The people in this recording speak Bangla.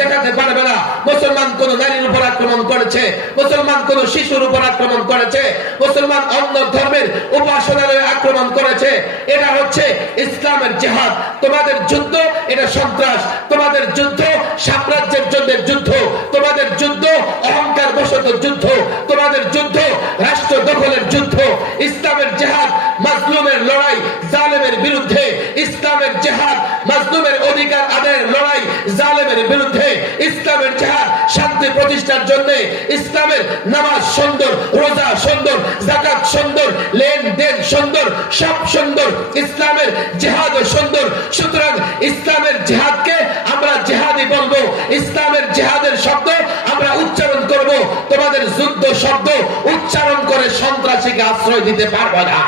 দেখাতে পারবে না মুসলমান কোন নারীর উপর আক্রমণ করেছে, মুসলমান কোন শিশুর উপর আক্রমণ করেছে, মুসলমান অন্য ধর্মের উপাসনালয়ে আক্রমণ করেছে। এটা হচ্ছে ইসলামের জিহাদ। তোমাদের যুদ্ধ এটা সন্ত্রাস, তোমাদের যুদ্ধ সাম্রাজ্যের জন্য যুদ্ধ, তোমাদের যুদ্ধ অহংকার বশত যুদ্ধ, তোমাদের যুদ্ধ রাষ্ট্র দখলের যুদ্ধ। ইসলামের জিহাদ মাজলুমের লড়াই জালেমের বিরুদ্ধে, ইসলামের জিহাদ মাজলুমের অধিকার আদায়ের লড়াই জালেমের বিরুদ্ধে। ইসলামের জিহাদ শান্তি প্রতিষ্ঠার জন্য। ইসলামের নামাজ সুন্দর, রোজা সুন্দর, যাকাত সুন্দর, লেনদেন সুন্দর, সব সুন্দর। ইসলামের জিহাদ সুন্দর। সুতরাং ইসলামের জিহাদকে আমরা জিহাদি বলবো, ইসলামের জিহাদের শব্দ আমরা উচ্চারণ করব। তোমাদের যুদ্ধ শব্দ উচ্চারণ করে সন্ত্রাসীকে আশ্রয় দিতে পারবো না।